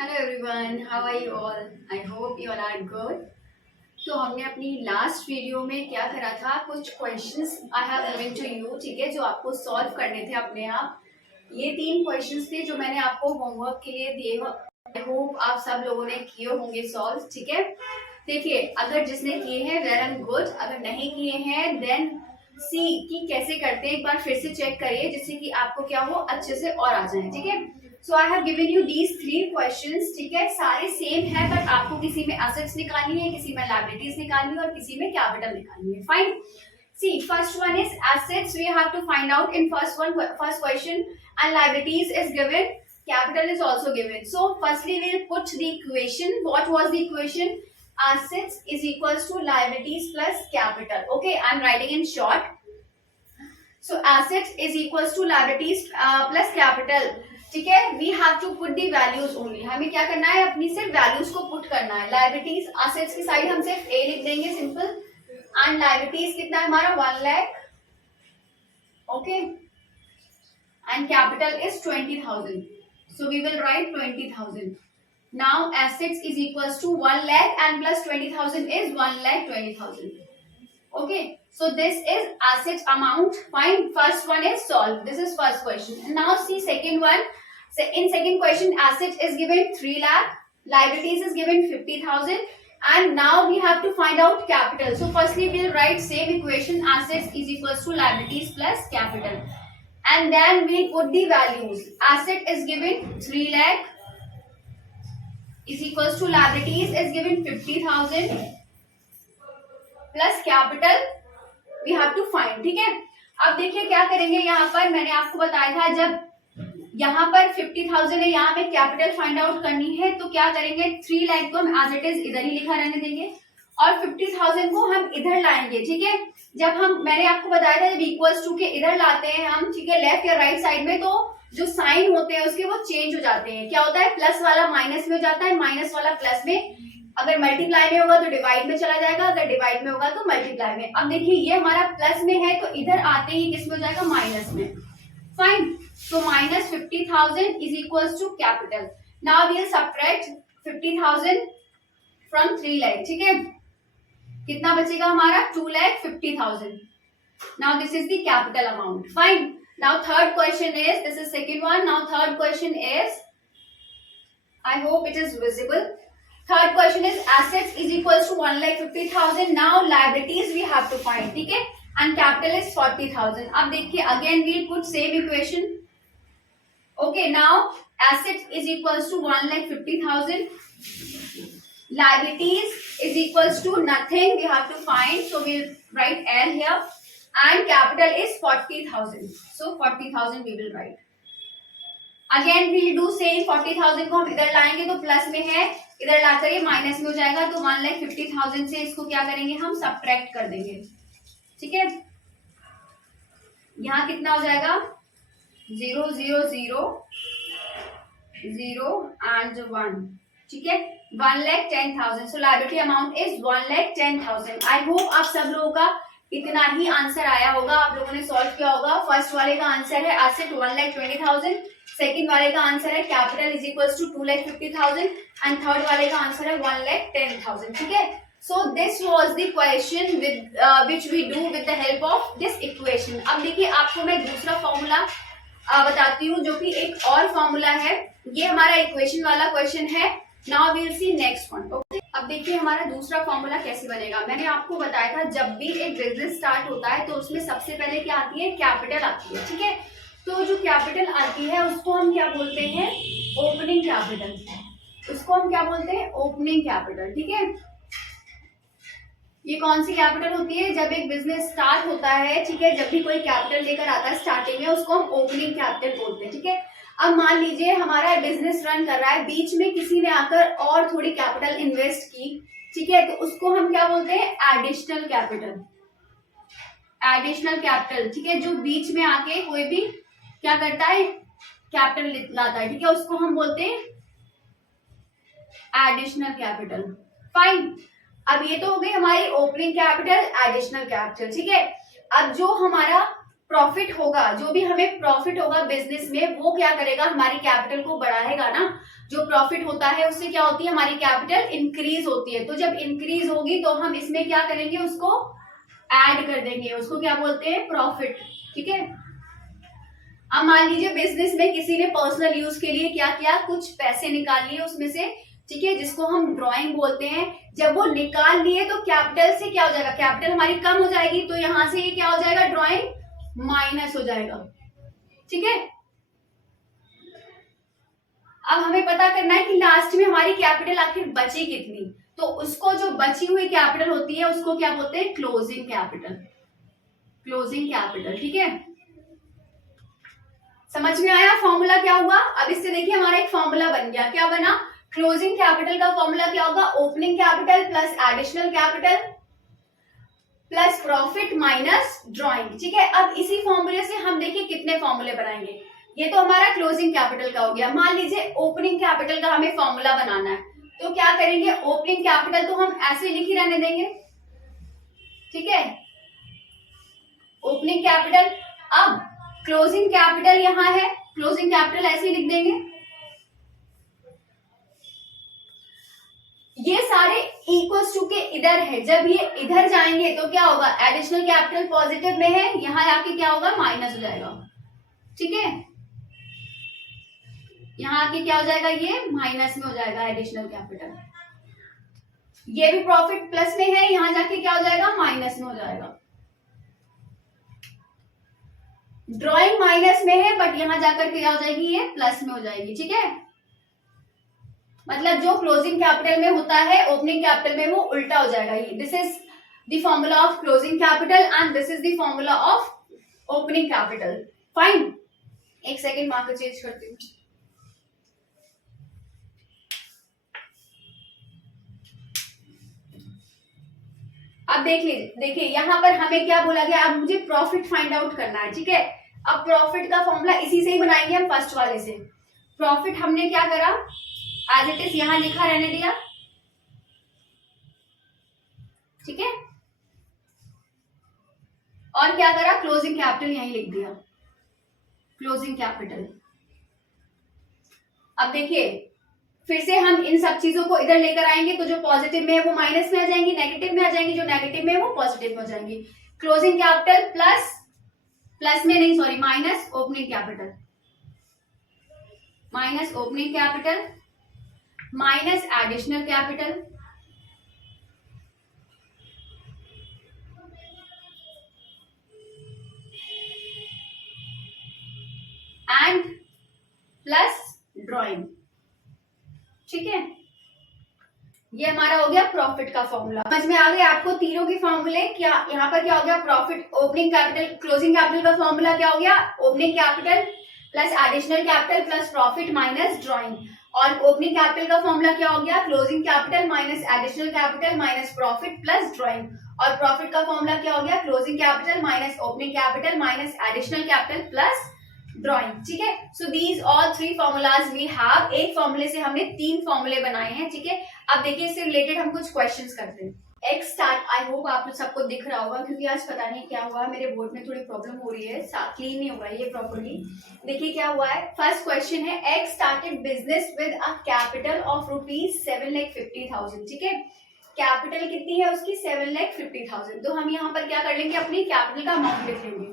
Hello everyone, how are you all? I hope you all are good. तो हमने अपनी last video में क्या करा था, कुछ questions I have given to you, ठीक है, जो आपको सॉल्व करने थे अपने आप। ये 3 क्वेश्चंस थे जो मैंने आपको होमवर्क के लिए दिए। आई होप आप सब लोगों ने किए होंगे सॉल्व, ठीक है। देखिए, अगर जिसने किए हैं वेल एंड गुड, अगर नहीं किए हैं देन सी कि कैसे करते हैं, एक बार फिर से चेक करिए जिससे कि आपको क्या हो, अच्छे से और आ जाए, ठीक है। So I have given you these 3 questions, ठीक है। सारे सेम है, बट आपको किसी में एसेट्स निकालनी है, किसी में लायबिलिटीज निकालनी है और किसी में कैपिटल निकालनी है। Fine. See, first one is assets. We have to find out in first question, and liabilities is given. Capital is also given. So, firstly, we'll put the equation. What was the equation? Assets is equals to liabilities plus capital. Okay, I'm writing in short. So, assets is equals to liabilities plus capital. ठीक है, we have to put the values only. हमें क्या करना है, अपनी सिर्फ values को put करना है। लायबिलिटीज एसेट्स की साइड हम सिर्फ ए लिख देंगे, सिंपल। एंड लायबिलिटीज कितना है हमारा, 1 lakh, okay. And capital is 20,000, so we will write 20,000। Now assets is equals to 1 lakh and plus 20,000 is 1,20,000, okay. So this is asset amount. Fine, first one is solved. This is first question. And now see second one. So in second question, asset is given 3 lakh, liabilities is given 50,000, and now we have to find out capital. So firstly we'll write same equation, assets is equals to liabilities plus capital, and then we'll put the values. Asset is given 3 lakh is equals to liabilities is given 50,000 plus capital we have to find, ठीक है। अब देखिए क्या करेंगे, यहाँ पर मैंने आपको बताया था जब यहाँ पर 50,000 है, यहाँ पे कैपिटल फाइंड आउट करनी है, तो क्या करेंगे, 3 लाख को हम एज इट इज इधर ही लिखा रहने देंगे और 50,000 को हम इधर लाएंगे, ठीक है। जब हम, मैंने आपको बताया था जब इक्वल्स टू के इधर लाते हैं हम, ठीक है, लेफ्ट या राइट साइड में, तो जो साइन होते हैं उसके वो चेंज हो जाते हैं। क्या होता है, प्लस वाला माइनस में हो जाता है, माइनस वाला प्लस में। अगर मल्टीप्लाई में होगा तो डिवाइड में चला जाएगा, अगर डिवाइड में होगा तो मल्टीप्लाई में। अब देखिए ये हमारा प्लस में है, तो इधर आते ही किस में हो जाएगा, माइनस में। फाइन, तो minus 50,000 is equals to capital. Now we will subtract 50,000 from 3 lakh, ठीक है। कितना बचेगा हमारा, 2,50,000। Now this is the capital amount. Fine, now third question is, this is second one. Now third question is, I hope it is visible. Third question is assets is equals to 1,50,000. Now liabilities we have to find, ठीक है, and capital is 40,000. अब देखिए again we'll put same equation. Okay, now assets is equals to 1,50,000. Liabilities is equals to nothing. We have to find, so we'll write L here, and capital is 40,000. So 40,000 we will write. Again we'll do same, 40,000 को हम इधर लाएंगे तो plus में है, इधर लाकर ये minus में हो जाएगा, तो 1,50,000 से इसको क्या करेंगे, हम सबट्रैक्ट कर देंगे, ठीक है। यहाँ कितना हो जाएगा, 0 0 0 0 एंड 1, ठीक है, 1,10,000। So liability amount is 1,10,000। I hope आप सब लोगों का इतना ही आंसर आया होगा, आप लोगों ने सॉल्व किया होगा। फर्स्ट वाले का आंसर है एसेट 1,20,000, सेकंड वाले का आंसर है capital is equals to 2,50,000, and third वाले का आंसर है 1,10,000, ठीक है। So this was the question with which we do with the help of this equation. अब देखिए आपको मैं दूसरा फॉर्मूला बताती हूँ, जो कि एक और फॉर्मूला है। ये हमारा इक्वेशन वाला क्वेश्चन है। Now we will see next one, okay. अब देखिए हमारा दूसरा फॉर्मूला कैसे बनेगा। मैंने आपको बताया था जब भी एक बिजनेस स्टार्ट होता है तो उसमें सबसे पहले क्या आती है, कैपिटल आती है, ठीक है। तो जो कैपिटल आती है उसको हम क्या बोलते हैं, ओपनिंग कैपिटल। उसको हम क्या बोलते हैं, ओपनिंग कैपिटल, ठीक है। ये कौन सी कैपिटल होती है, जब एक बिजनेस स्टार्ट होता है, ठीक है, जब भी कोई कैपिटल लेकर आता है स्टार्टिंग में, उसको हम ओपनिंग कैपिटल बोलते हैं, ठीक है। अब मान लीजिए हमारा बिजनेस रन कर रहा है, बीच में किसी ने आकर और थोड़ी कैपिटल इन्वेस्ट की, ठीक है, तो उसको हम क्या बोलते हैं, एडिशनल कैपिटल। एडिशनल कैपिटल, ठीक है, जो बीच में आके कोई भी क्या करता है, कैपिटल लाता है, ठीक है, उसको हम बोलते हैं एडिशनल कैपिटल। फाइन, अब ये तो हो गई हमारी ओपनिंग कैपिटल, एडिशनल कैपिटल, ठीक है। अब जो हमारा प्रॉफिट होगा, जो भी हमें प्रॉफिट होगा बिजनेस में, वो क्या करेगा, हमारी कैपिटल को बढ़ाएगा ना। जो प्रॉफिट होता है उससे क्या होती है, हमारी कैपिटल इंक्रीज होती है। तो जब इंक्रीज होगी तो हम इसमें क्या करेंगे, उसको ऐड कर देंगे, उसको क्या बोलते हैं, प्रॉफिट। ठीक है। अब मान लीजिए बिजनेस में किसी ने पर्सनल यूज के लिए क्या किया, कुछ पैसे निकाल लिए उसमें से, ठीक है, जिसको हम ड्राइंग बोलते हैं। जब वो निकाल लिए तो कैपिटल से क्या हो जाएगा, कैपिटल हमारी कम हो जाएगी, तो यहां से ये क्या हो जाएगा, ड्राइंग माइनस हो जाएगा। ठीक है। अब हमें पता करना है कि लास्ट में हमारी कैपिटल आखिर बची कितनी, तो उसको जो बची हुई कैपिटल होती है उसको क्या बोलते हैं, क्लोजिंग कैपिटल। Closing capital. ठीक है। समझ में आया फॉर्मूला क्या हुआ। अब इससे देखिए हमारा एक फॉर्मूला बन गया, क्या बना, क्लोजिंग कैपिटल का फॉर्मूला क्या होगा, opening capital plus additional capital plus profit minus drawing. ठीक है। अब इसी फॉर्मूले से हम देखिए कितने फॉर्मूले बनाएंगे। ये तो हमारा क्लोजिंग कैपिटल का हो गया। मान लीजिए ओपनिंग कैपिटल का हमें फॉर्मूला बनाना है, तो क्या करेंगे, ओपनिंग कैपिटल तो हम ऐसे लिख ही रहने देंगे। ठीक है, ओपनिंग कैपिटल। अब क्लोजिंग कैपिटल यहां है, क्लोजिंग कैपिटल ऐसे ही लिख देंगे। ये सारे इक्वल्स टू के इधर है, जब ये इधर जाएंगे तो क्या होगा, एडिशनल कैपिटल पॉजिटिव में है, यहां आके क्या होगा, माइनस हो जाएगा। ठीक है, यहां आके क्या हो जाएगा, ये माइनस में हो जाएगा एडिशनल कैपिटल। ये भी प्रॉफिट प्लस में है, यहां जाके क्या हो जाएगा, माइनस में हो जाएगा। ड्राइंग माइनस में है बट यहां जाकर क्या हो जाएगी, ये प्लस में हो जाएगी। ठीक है, मतलब जो क्लोजिंग कैपिटल में होता है ओपनिंग कैपिटल में वो उल्टा हो जाएगा। This is the formula of closing capital and this is the formula of opening capital. Fine, एक सेकेंड मार्कर चेंज करती हूँ। अब देखिए यहां पर हमें क्या बोला गया, अब मुझे प्रॉफिट फाइंड आउट करना है। ठीक है, अब प्रॉफिट का फॉर्मूला इसी से ही बनाएंगे हम, फर्स्ट वाले से। प्रॉफिट हमने क्या करा, एज इट इज यहां लिखा रहने दिया। ठीक है, और क्या करा, क्लोजिंग कैपिटल यहीं लिख दिया, क्लोजिंग कैपिटल। अब देखिए फिर से हम इन सब चीजों को इधर लेकर आएंगे, तो जो पॉजिटिव में है वो माइनस में आ जाएंगी, नेगेटिव में आ जाएंगी, जो नेगेटिव में है वो पॉजिटिव में हो जाएंगी। क्लोजिंग कैपिटल प्लस में नहीं, sorry, minus opening capital, minus opening capital minus additional capital and plus drawing. ठीक है, ये हमारा हो गया प्रॉफिट का फॉर्मूला। समझ में आ गया आपको तीनों के फॉर्मूले। क्या यहाँ पर क्या हो गया, profit, opening capital, closing capital का फॉर्मूला क्या हो गया, opening capital plus additional capital plus profit minus drawing. और ओपनिंग कैपिटल का फॉर्मूला क्या हो गया, closing capital minus additional capital minus profit plus drawing. और प्रॉफिट का फॉर्मूला क्या हो गया, closing capital minus opening capital minus additional capital plus drawing. ठीक है, so these all three formulas we have. एक फॉर्मूले से हमने 3 फॉर्मूले बनाए हैं। ठीक है, अब देखिए इससे रिलेटेड हम कुछ क्वेश्चंस करते हैं। एक्स स्टार्ट, आई होप आप लोग सबको दिख रहा होगा, क्योंकि आज पता नहीं क्या हुआ, मेरे बोर्ड में थोड़ी प्रॉब्लम हो रही है, क्लीन नहीं हुआ ये प्रॉपरली। देखिए क्या हुआ है, फर्स्ट क्वेश्चन है, x started business with a capital of ₹7,50,000। ठीक है, कैपिटल कितनी है उसकी, 7,50,000। तो हम यहाँ पर क्या कर लेंगे, अपनी कैपिटल का अमाउंट लिख लेंगे।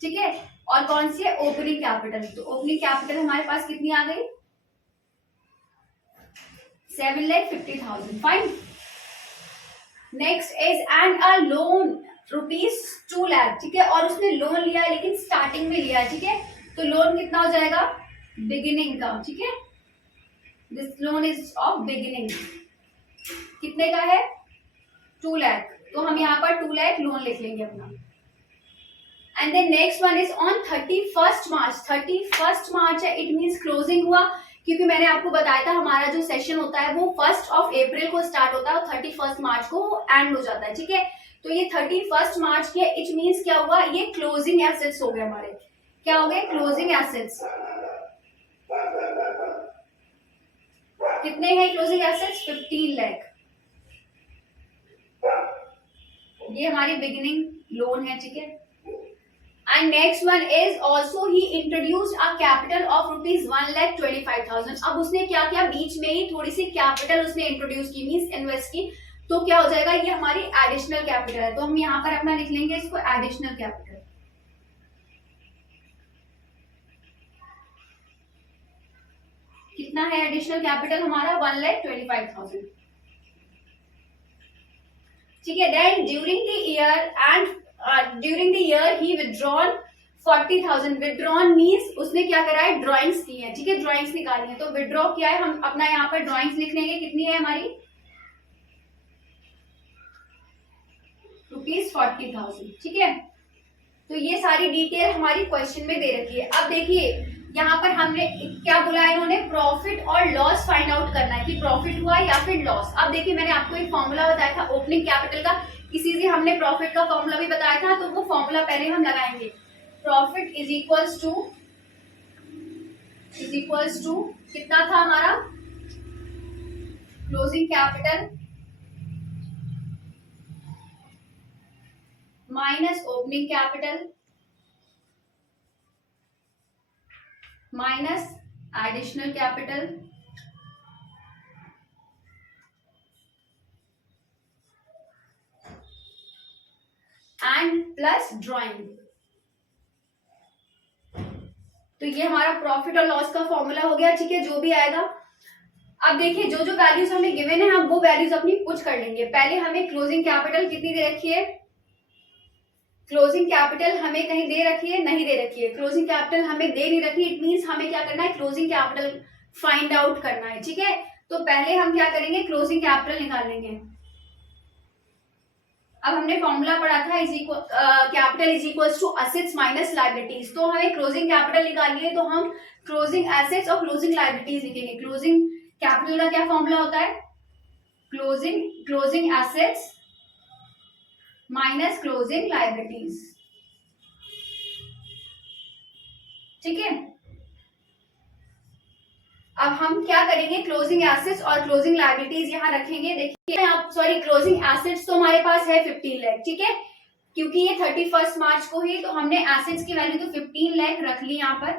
ठीक है, और कौन सी है, ओपनिंग कैपिटल। तो ओपनिंग कैपिटल हमारे पास कितनी आ गई, 7,50,000। Fine, next is and a loan ₹2 lakh. ठीक है, और उसने लोन लिया है लेकिन स्टार्टिंग में लिया है। ठीक है, तो लोन कितना हो जाएगा, बिगिनिंग का। ठीक है, this loan is of beginning, कितने का है, 2 लाख। तो हम यहाँ पर 2 लाख लोन लिख लेंगे अपना। And then next one is on 31 March. 31 March है, इट मीन्स क्लोजिंग हुआ, क्योंकि मैंने आपको बताया था हमारा जो सेशन होता है वो 1 अप्रैल को स्टार्ट होता है और 31 मार्च को एंड हो जाता है। ठीक है, तो ये 31 मार्च के, इट मीन्स क्या हुआ, ये क्लोजिंग एसेट्स हो गए हमारे। क्या हो गए, क्लोजिंग एसेट्स। कितने हैं क्लोजिंग एसेट्स, 15 लाख। ये हमारी बिगिनिंग लोन है। ठीक है, and next one is also he introduced a capital of ₹1,25,000। अब उसने क्या किया, बीच में ही थोड़ी सी कैपिटल उसने इंट्रोड्यूस की, मीन्स इन्वेस्ट की, तो क्या हो जाएगा, ये हमारी एडिशनल कैपिटल है। तो हम यहाँ पर अपना लिख लेंगे इसको एडिशनल कैपिटल। कितना है एडिशनल कैपिटल हमारा, 1,25,000। ठीक है। Then during the year he withdrawn 40,000। Withdrawn means उसने क्या करा है, ड्रॉइंग्स की है। ठीक है, ड्रॉइंग्स निकाली है, तो विथड्रॉ किया है। हम अपना यहाँ पर ड्रॉइंग्स लिख लेंगे, कितनी है हमारी, ₹40,000। ठीक है, तो ये सारी डिटेल हमारी क्वेश्चन में दे रखी है। अब देखिए यहाँ पर हमने क्या बोला है, इन्होंने प्रॉफिट और लॉस फाइंड आउट करना है कि प्रॉफिट हुआ या फिर लॉस। अब देखिए मैंने आपको एक फॉर्मूला बताया था ओपनिंग कैपिटल का, इसी से हमने प्रॉफिट का फॉर्मूला भी बताया था, तो वो फॉर्मूला पहले हम लगाएंगे। प्रॉफिट इज इक्वल्स टू कितना था हमारा, closing capital minus opening capital minus additional capital and plus drawing. तो ये हमारा प्रॉफिट और लॉस का फॉर्मूला हो गया। ठीक है, जो भी आएगा। अब देखिए जो जो वैल्यूज हमें गिवन है हम वो वैल्यूज अपनी पुट कर लेंगे। पहले हमें क्लोजिंग कैपिटल कितनी दे रखी है, क्लोजिंग कैपिटल हमें कहीं दे रखी है, नहीं दे रखी है। क्लोजिंग कैपिटल हमें दे नहीं रखी, इट मींस हमें क्या करना है, क्लोजिंग कैपिटल फाइंड आउट करना है। ठीक है, तो पहले हम क्या करेंगे, क्लोजिंग कैपिटल निकाल लेंगे। अब हमने फॉर्मूला पढ़ा था capital is equals to assets minus liabilities. तो हमें क्लोजिंग कैपिटल निकालनी है, तो हम क्लोजिंग एसेट्स और क्लोजिंग लायबिलिटीज लिखेंगे। क्लोजिंग कैपिटल का क्या फॉर्मूला होता है, closing assets minus closing liabilities. ठीक है, अब हम क्या करेंगे, क्लोजिंग एसेट्स और क्लोजिंग लायबिलिटीज यहाँ रखेंगे। देखिए आप सॉरी, क्लोजिंग एसेट्स तो हमारे पास है 15 लाख। ठीक है, क्योंकि ये 31 मार्च को ही, तो हमने एसेट्स की वैल्यू तो 15 लाख रख ली यहाँ पर,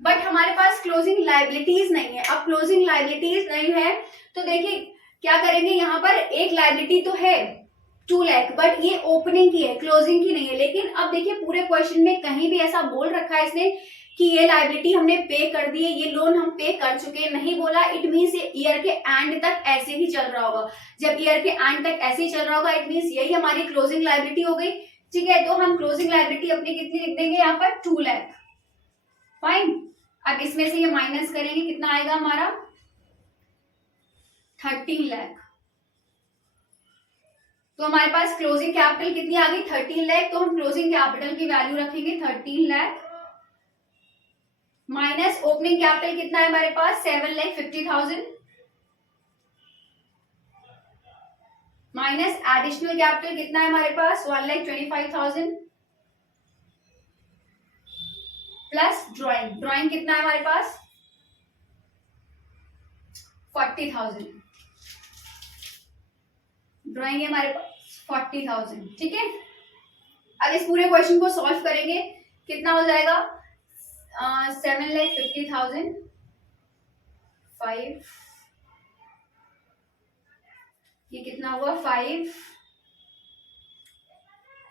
बट हमारे पास क्लोजिंग लायबिलिटीज नहीं है। अब क्लोजिंग लायबिलिटीज नहीं है तो देखिए क्या करेंगे, यहाँ पर एक लायबिलिटी तो है 2 लाख, बट ये ओपनिंग की है, क्लोजिंग की नहीं है। लेकिन अब देखिए पूरे क्वेश्चन में कहीं भी ऐसा बोल रखा है इसने कि ये लायबिलिटी हमने पे कर दी है, ये लोन हम पे कर चुके हैं, नहीं बोला। इट मीन्स ये ईयर के एंड तक ऐसे ही चल रहा होगा। जब ईयर के एंड तक ऐसे ही चल रहा होगा, इट मीन्स यही हमारी क्लोजिंग लायबिलिटी हो गई। ठीक है, तो हम क्लोजिंग लायबिलिटी अपनी कितनी लिख देंगे यहाँ पर, 2 लाख। फाइन, अब इसमें से ये माइनस करेंगे, कितना आएगा हमारा, 13 लाख। तो हमारे पास क्लोजिंग कैपिटल कितनी आ गई, 13 लाख। तो हम क्लोजिंग कैपिटल की वैल्यू रखेंगे 13 लाख माइनस ओपनिंग कैपिटल कितना है हमारे पास, 7,50,000 माइनस एडिशनल कैपिटल कितना है हमारे पास, 1,25,000 प्लस ड्रॉइंग कितना है हमारे पास, 40,000। ड्रॉइंग है हमारे पास 40,000। ठीक है, अब इस पूरे क्वेश्चन को सॉल्व करेंगे, कितना हो जाएगा, 7,50,000 5, ये कितना हुआ 5,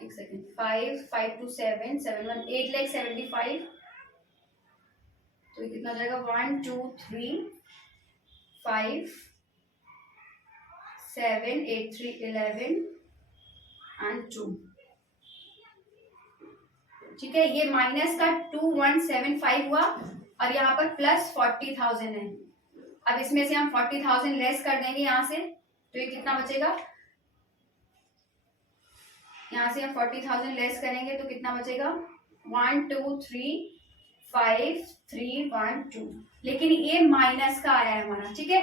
एक सेकेंड, 5 2 7 7 1 8,75,000। तो ये कितना हो जाएगा, 1 2 3 5 7 8 3 11 एंड 2। ठीक है, ये माइनस का 2175 हुआ और यहाँ पर प्लस 40,000 है। अब इसमें से हम 40,000 लेस कर देंगे यहाँ से, तो ये कितना बचेगा, यहाँ से हम 40,000 लेस करेंगे तो कितना बचेगा, 1 2 3 5 3 1 2। लेकिन ये माइनस का आया है हमारा। ठीक है,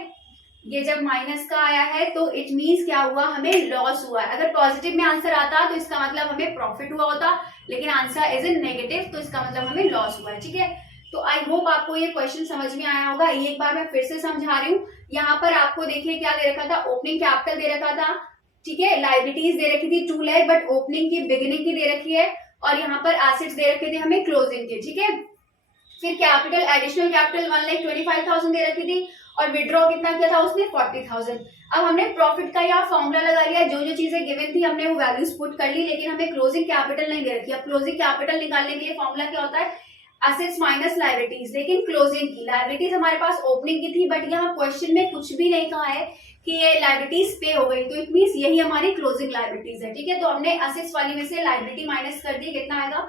ये जब माइनस का आया है तो इट मीन्स क्या हुआ, हमें लॉस हुआ है। अगर पॉजिटिव में आंसर आता तो इसका मतलब हमें प्रॉफिट हुआ होता, लेकिन आंसर इज इन नेगेटिव, तो इसका मतलब हमें लॉस हुआ है। ठीक है, तो आई होप आपको ये क्वेश्चन समझ में आया होगा। एक बार मैं फिर से समझा रही हूँ। यहाँ पर आपको देखिए क्या दे रखा था, ओपनिंग कैपिटल दे रखा था। ठीक है, लायबिलिटीज दे रखी थी 2 लाख, बट ओपनिंग की बिगिनिंग की दे रखी है और यहाँ पर एसेट्स दे रखे थे हमें क्लोजिंग के, ठीक है। फिर कैपिटल, एडिशनल कैपिटल 1,25,000 दे रखी थी और विड्रॉ कितना किया था उसने 40,000। अब हमने प्रॉफिट का यहाँ फॉर्मूला लगा लिया, जो जो चीजें गिवन थी हमने वो वैल्यूज पुट कर ली, लेकिन हमें क्लोजिंग कैपिटल नहीं दे रखी। अब क्लोजिंग कैपिटल निकालने के लिए फॉर्मूला क्या होता है, एसेट्स माइनस लायबिलिटीज, लेकिन क्लोजिंग की लायबिलिटीज हमारे पास ओपनिंग की थी, बट यहाँ क्वेश्चन में कुछ भी नहीं कहा है कि ये लायबिलिटीज पे हो गई, तो इट मींस यही हमारी क्लोजिंग लायबिलिटीज है, ठीक है। तो हमने एसेट्स वाली में से लायबिलिटी माइनस कर दी, कितना आएगा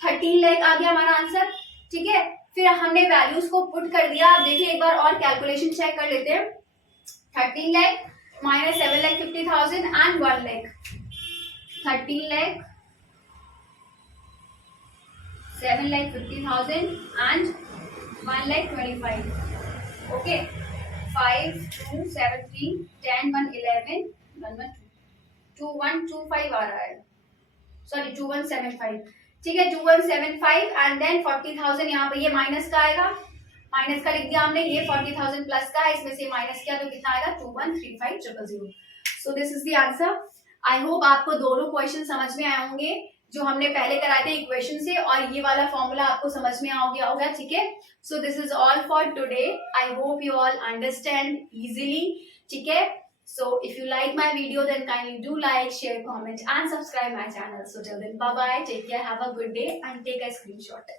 13 लाख आ गया हमारा आंसर, ठीक है। फिर हमने वैल्यूज को पुट कर दिया। आप देखिए एक बार और कैलकुलेशन चेक कर लेते हैं। 13 lakh minus 7,50,000 and 1 lakh, 13 lakh 7,50,000 and 1,25,000. Okay, 5, 2, 7, 3, 10, 1, 11, 1, 1, 2, 2125 आ रहा है, सॉरी 2175, ठीक है 2175 एंड देन 40,000 यहाँ पे ये माइनस का आएगा, माइनस का लिख दिया हमने, ये 40,000 प्लस का है, इसमें से माइनस किया तो कितना आएगा 2135,000. So this is the answer. I hope आपको दोनों क्वेश्चन समझ में आए होंगे जो हमने पहले कराए थे इक्वेशन से, और ये वाला फॉर्मूला आपको समझ में आ गया होगा, ठीक है. So this is all for today. I hope you all understand easily, ठीक है. So if you like my video, then kindly do like, share, comment and subscribe my channel. So till then, bye bye, take care, have a good day and take a screenshot.